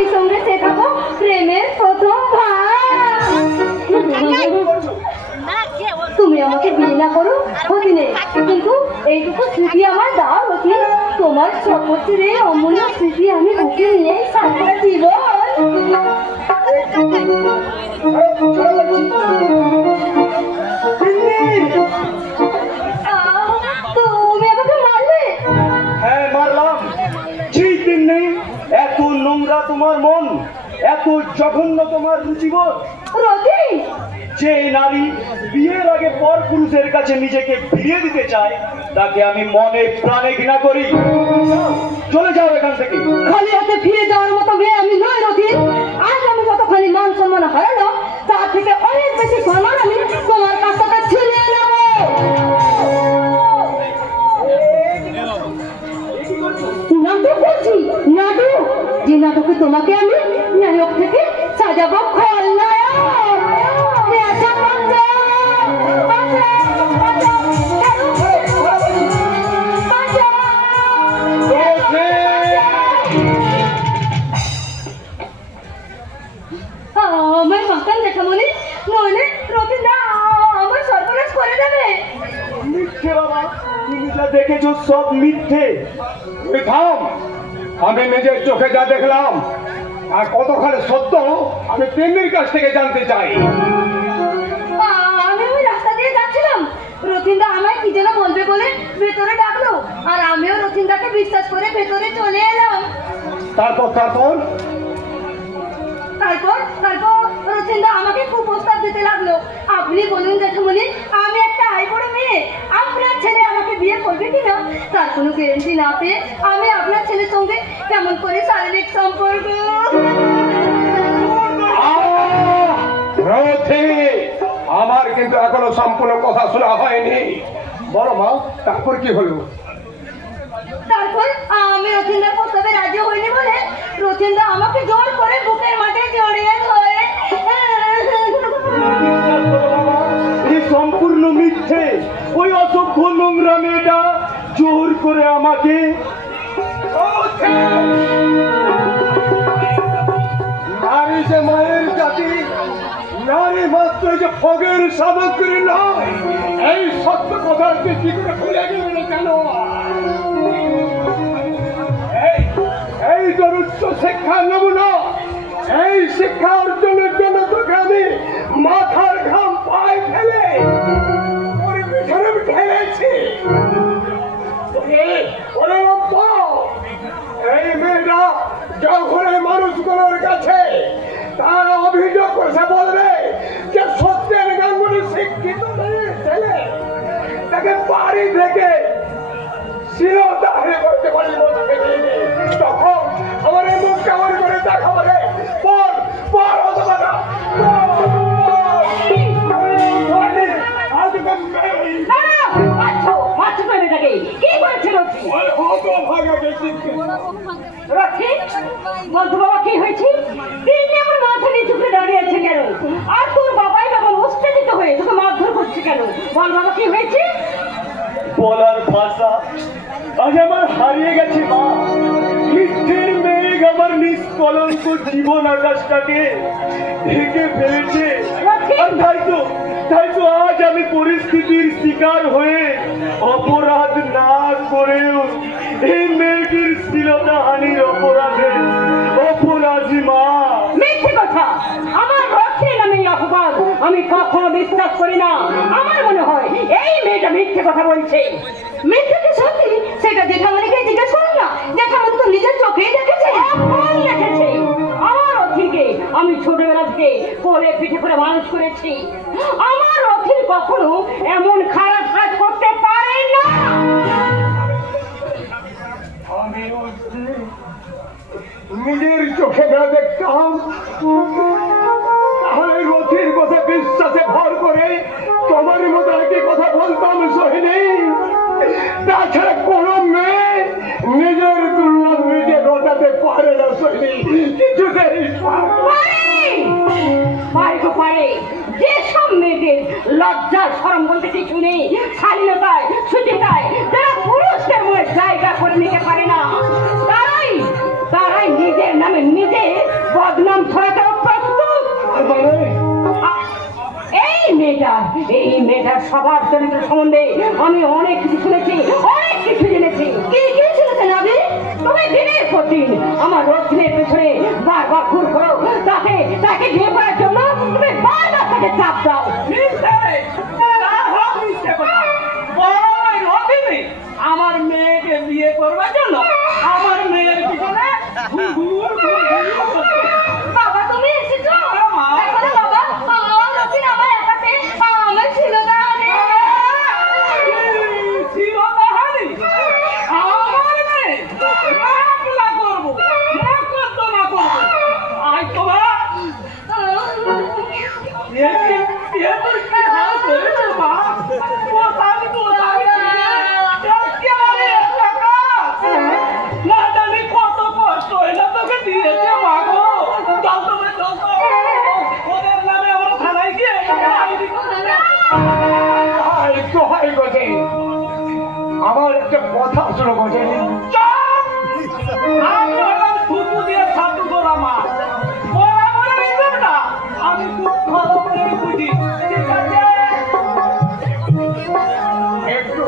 সেই সঙ্গে শেখাবো প্রেমের প্রথম ভাব। তুমি আমাকে বিয়ে না করো হতিনে, কিন্তু এইটুকু স্মৃতি আমার দাও হতি। তোমার শপথের এই অমূল্য স্মৃতি আমি বুকে নিয়ে সারা জীবন। তুমি আমাকে মারলে? হ্যাঁ মারলাম। চিন্তিন নেই, এত নোংরা তোমার মন, এত জঘন্য তোমার রুচিবোধ। রতি, যে নারী বিয়ের আগে পর পুরুষের কাছে নিজেকে ফিরিয়ে দিতে চায় তাকে আমি মনে প্রাণে ঘৃণা করি। চলে যাও এখান থেকে। খালি হাতে ফিরে যাওয়ার মতো মেয়ে আমি নয় রতি। আজ আমি যতখানি মান সম্মান হারালো, তার থেকে অনেক বেশি সম্মান আমি তোমার কাছ থেকে ছিনিয়ে নেব। নাটক করছি, নাটক। যে নাটকে তোমাকে আমি নায়ক থেকে সাজাবো খলনায়ক। আচ্ছা, আমার মাকান দেখা মনে নইলে রতিন্দা আমার সর্বনাশ করে দেবে। মিথ্যে বাবা, তুমি যা দেখেছো সব মিথ্যে। তুই থাম। আমি নিজের চোখে যা দেখলাম আর কতখানি সত্য আমি প্রেমের কাছ থেকে জানতে চাই। আমি ওই রাস্তা দিয়ে যাচ্ছিলাম, রতিন্দা আমায় কি যেন বলবে বলে ভেতরে ডাকলো, আর আমিও রতিন্দাকে বিশ্বাস করে ভেতরে চলে এলাম। তারপর তারপর তারপর তারপর রতিন্দা আমাকে খুব প্রস্তাব দিতে লাগলো। আপনি বলুন জেঠামণি, আমি একটা আইবুড়ো মেয়ে, আপনার ছেলে আমাকে বিয়ে করবে কিনা তার কোনো গ্যারেন্টি না পেয়ে আমি আপনার ছেলের সঙ্গে কেমন করে শারীরিক সম্পর্ক। রথি, আমার কিন্তু এখনো সম্পূর্ণ কথা শোনা হয়নি। বলো মা, তারপর কি হলো? তারপর আমি রতিন্দার প্রস্তাবে রাজি হইনি বলে রতিন্দা আমাকে জোর করে বুকের মাঠে জড়িয়ে ধরে। বিশ্বাস করো বাবা, এই সম্পূর্ণ মিথ্যে। ওই অসভ্য নোংরা মেয়েটা জোর করে আমাকে। নারী যে মায়ের জাতি, নারী মাত্র যে ভোগের সামগ্রী নয়, এই সত্য কথা তুই কি করে ভুলে গেলি না কেন? এই তোর উচ্চ শিক্ষা নমুনা, এই শিক্ষা অর্জনের জন্য তোকে আমি মাথার ঘাম পায়ে ফেলে ওর পিছনে ঠেলেছি। এই মেয়েটা যখন এই মানুষগুলোর কাছে তারা অভিযোগ করেছে, বলবে যে সত্যের গাঙ্গুলি শিক্ষিত মেয়ে ছেলে তাকে বাড়ি থেকে শিরোধারে করতে পারি তখন আমার এই মুখ কেমন করে দেখা বলে পর পর অথবা না কি হয়েছে? আমার মাথা নিচু করে দাঁড়িয়ে আছে কেন? আর তোর বাবাই বাবা উত্তেজিত হয়ে তোকে মারধর করছে কেন? বল বাবা, কি হয়েছে? বলার ভাষা আজ আমার হারিয়ে গেছে মা। মিথ্যের মেঘ আমার নিষ্কলঙ্ক জীবন আকাশটাকে ঢেকে ফেলেছে। আর তাই তো আজ আমি পরিস্থিতির শিকার হয়ে অপরাধ না করেও এই মেয়েটির শ্লীলতাহানির অপরাধে অপরাধী মা। মিথ্যে কথা, আমার রক্ষে নামে অপবাদ আমি কখনো বিশ্বাস করি না। আমার মনে হয় এই মেয়েটা মিথ্যে কথা বলছে। মিথ্যে কি সত্যি সেটা জেঠামণিকে জিজ্ঞেস করুন না। জেঠামণি তো নিজের চোখেই দেখেছে। দেখেছে আমার অথিকে আমি ছোটবেলা থেকে কোলে পিঠে করে মানুষ করেছি। আমার অথির কখনো এমন খারাপ কাজ করতে পারে না। আমি নিজের চোখে না দেখতাম তাহলে রথির কথা বিশ্বাসে ভর করে তোমার মতো একই কথা বলতাম সহিনী। তাছাড়া কোন মেয়ে নিজের তুলনা নিজে রোটাতে পারে না সহিনী, কিছুতেই পারে। যেসব মেয়েদের লজ্জা শরম বলতে কিছু নেই, স্বাধীনতায় সুচিতায় যারা পুরুষদের মনে জায়গা করে নিতে পারে না, তারাই নিজের নামে নিজে বদনাম ছড়াতেও প্রস্তুত। মানে এই মেয়েটার স্বভাব চরিত্র সম্বন্ধে আমি অনেক কিছু শুনেছি, অনেক কিছু জেনেছি। কি কি শুনেছেন আপনি? তুমি দিনের পর দিন আমার রথিনের পেছনে বারবার ঘুর করো, তাকে বিয়ে করার জন্য তুমি বারবার তাকে চাপ দাও। আমার মেয়েকে বিয়ে করবার জন্য আমার মেয়ের পিছনে বাবা তুমি এসেছো? মা। দেখো না বাবা, রথিন আমার একাতে আমার ছিল না রে। ছিল তাহারি আমার মেয়ে মামলা করবো, মোকদ্দমা করবো। আজ তোমার তোর কি হাল করেছে মা? কোথায় একেবারে একা না জানি কত কষ্ট এলা তোকে দিয়েছে মা গো। চল তুমি চল তো। ওদের নামে আমরা থানায় গিয়ে ডায়েরি করে দেব। একটু হয় গজে, আমার একটা কথা শোনো গজে। আমি হলাম থুতু দিয়ে ছাতু গোলা মা। ওরা বলে নিতাম না, আমি খুব ভালো করে বুঝি। ঠিক আছে? একটু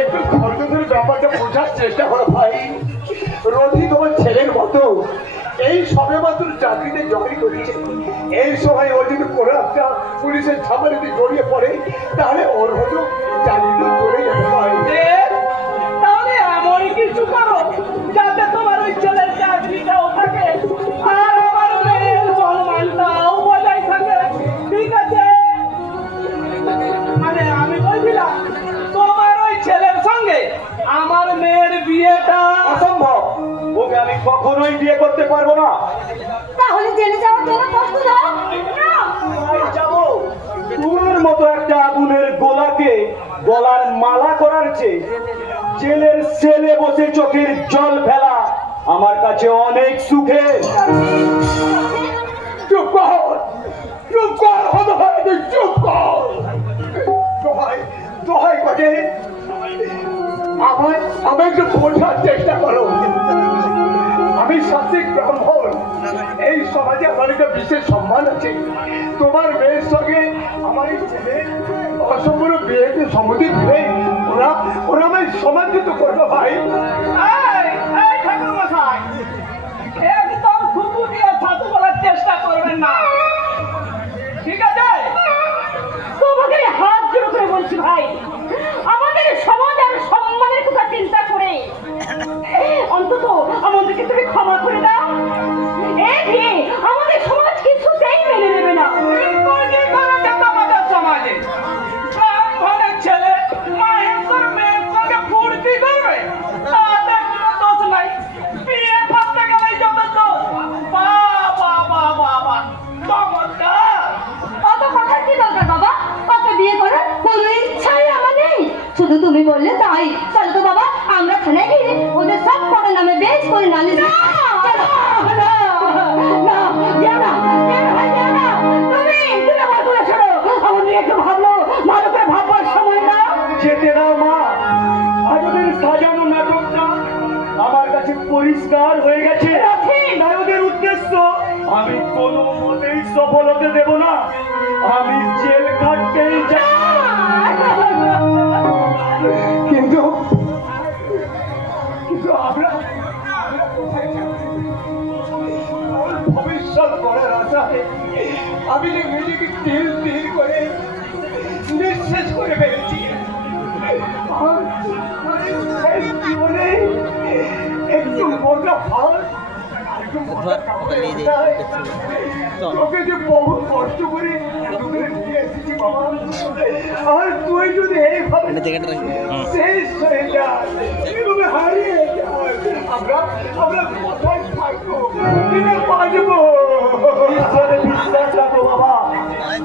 একটু ধৈর্য ধরে ব্যাপারটা বোঝার চেষ্টা করো ভাই। রথি তোমার ছেলের মতো এই সবে মাত্র চাকরিতে জয়েন করেছে। এই সময় ও যদি কোনো একটা পুলিশের ঝামেলাতে জড়িয়ে পড়ে তাহলে ওর হয়তো চাকরিতে চলে যেতে পারে। যে, তাহলে এমন কিছু করো যাতে তোমার ওই ছেলের চাকরিটাও থাকে আর আমার মেয়ের সম্মানটাও বজায় থাকে। ঠিক আছে? মানে আমি বলছিলাম তোমার ওই ছেলের সঙ্গে আমার মেয়ের বিয়েটা অসম্ভব, ওকে আমি কখনোই বিয়ে করতে পারবো না। তাহলে জেলে যাওয়ার জন্য প্রস্তুত হও। কোথায় যাবো? তোমার মতো একটা আগুনের গোলাকে গলার মালা করার চেয়ে জেলের সেলে বসে চোখের জল ফেলা আমার কাছে অনেক সুখের। চুপ কর, চুপ কর, হতে হয় তুই চুপ কর। দোহাই দোহাই গজে, আমায় একটু বোঝার চেষ্টা করো। আমি সাত্বিক ব্রাহ্মণ, এই সমাজে আমার একটা বিশেষ সম্মান আছে। তোমার মেয়ের সঙ্গে আমার এই ছেলে অসম্পূর্ণ বিয়েতে সম্মতি দিলে ওরা ওরা আমায় সমাদৃত করবে ভাই। এই ঠাকুরমশাই, একদম থুতু দিয়ে ছাতু বলার চেষ্টা করবেন না। ঠিক আছে? তোমাকে হাত জোড় করে বলছি ভাই, আমাদের সমাজ আর সম্মানের কথা চিন্তা করে অন্তত আমাদেরকে তুমি ক্ষমা করে দাও। এই বিয়ে আমাদের সমাজ কিছুতেই মেনে নেবে না। কি করা যেত আমাদের সমাজে? ব্রাহ্মণের ছেলে মাহেশ্বর মেয়ের সঙ্গে ফুর্তি করবে, তাতে কোনো দোষ নাই। বিয়ে করতে গেলেই যত দোষ। বাবা বাবা বাবা, চমৎকার। অত কথা কি দরকার বাবা? ওকে বিয়ে করার কোনো ইচ্ছাই আমার নেই। শুধু তুমি বললে তাই। চলো তো বাবা, আমরা থানায় গিয়ে ওদের সব কটার নামে বেশ করে নালিশ দিই। চলো। তুমি আমার কথা শোনো। আমাদের একটু ভাবলো, ভালো করে ভাববার সময় না। যেতে দাও মা, আজ ওদের সাজানো নাটকটা আমার কাছে পরিষ্কার হয়ে গেছে। তাই ওদের উদ্দেশ্য আমি কোনো মতেই সফল হতে দেব না। আমি জেল কাটতেই যাই। কিন্তু কিন্তু আমরা ভবিষ্যৎ করার আশায় আমি যে নিজেকে তিল তিল করে নিঃশেষ করে ফেলেছি। এই জীবনে একটু মোটা ফল, একটু মোটা কাপড়ে ওঠায় তোকে যে বহু কষ্ট করে এতদূরে নিয়ে এসেছি বাবা, আর তুই যদি এইভাবে শেষ হয়ে যাস, এইভাবে হারিয়ে যাস, আমরা কোথায় থাকবো, কিনে বাঁচবো? ঈশ্বরে বিশ্বাস রাখো বাবা,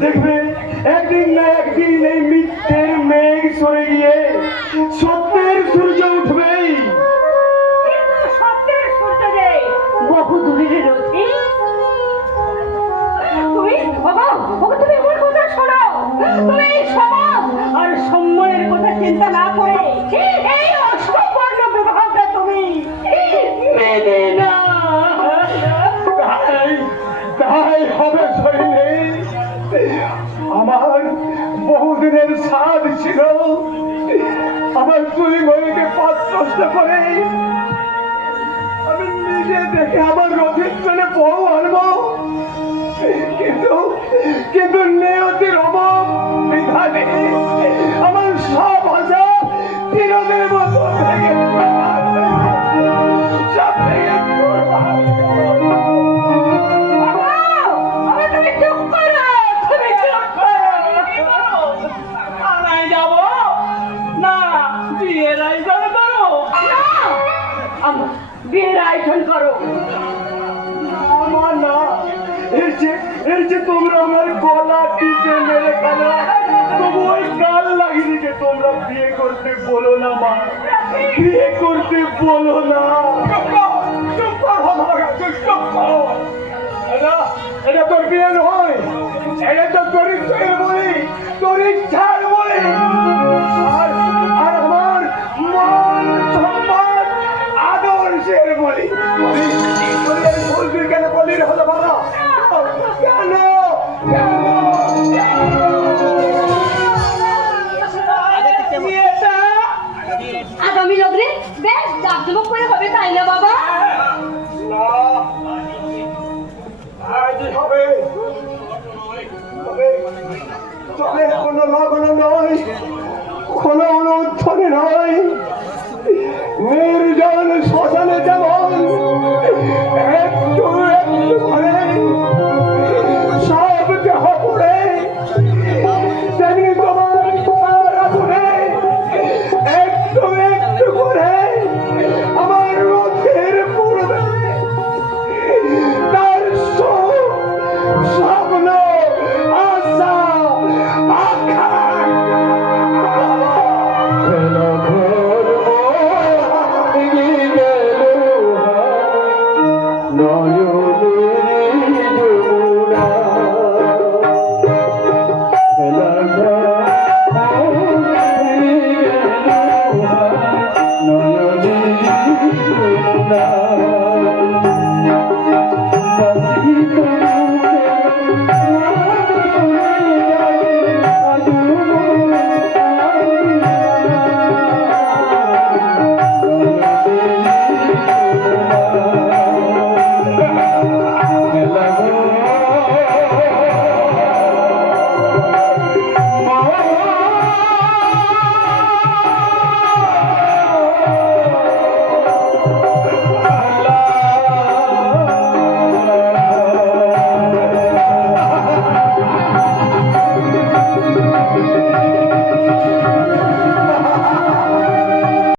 দেখবে একদিন না একদিন এই মিথ্যের মেঘ সরে গিয়ে সত্যের সূর্য উঠবেই। কিন্তু সত্যের সূর্য রে বহু দূরের রথি। তুমি বাবা, তুমি আমার কথা শোনো। তুমি এই সমাজ আর সম্মানের কথা চিন্তা না করে এই অসম্পূর্ণ বিবাহটা তুমি মেনে না। এই হবে সইলে? আমার বহুদিনের স্বাদ ছিল আমার দুই মেয়েকে পাত্রস্থ করে আমি নিজে দেখে আমার রথের জন্য বউ আনবো, কিন্তু কিন্তু নিয়তির অভাব বিধানে আমার সব আশা চিরদের মতো ভেঙে সব ভেঙে চুরমার। বাবা, তুমি চুপ করো, তুমি চুপ করো। কি করো? থানায় যাবো না বিয়ের আয়োজন করো? না, আমার বিয়ের আয়োজন করো। আমার না, এই যে তোমরা আমার গলা টিপে মেরে ফেলো, তবু ওই গাল লাগিয়ে যে তোমরা বিয়ে করতে বলো না মা, বিয়ে করতে বলো না। চুপ কর হতভাগা, চুপ কর। এটা তোর বিয়ে নয়, এটা তো তোর ইচ্ছের বলি, তোর ইচ্ছার বলি। আর আর আমার মান সম্মান আদর্শের বলি। বলবি কেন বলি রে হতভাগা? কেন বিয়েটা আগামী লগ্নে বেশ জাঁকজমক করে হবে, তাই না বাবা? না, আজই হবে। তবে কোনো লগ্ন নয়, কোনো অনুধ্বনি নয়, নির্জন শ্মশানে যেমন একটু একটু করে সব দেহ পড়ে, তেমনি তোমার আগুনে একটু একটু করে আমার রথের পূর্বে তার স্বপ্ন আশা আকাঙ্ক্ষা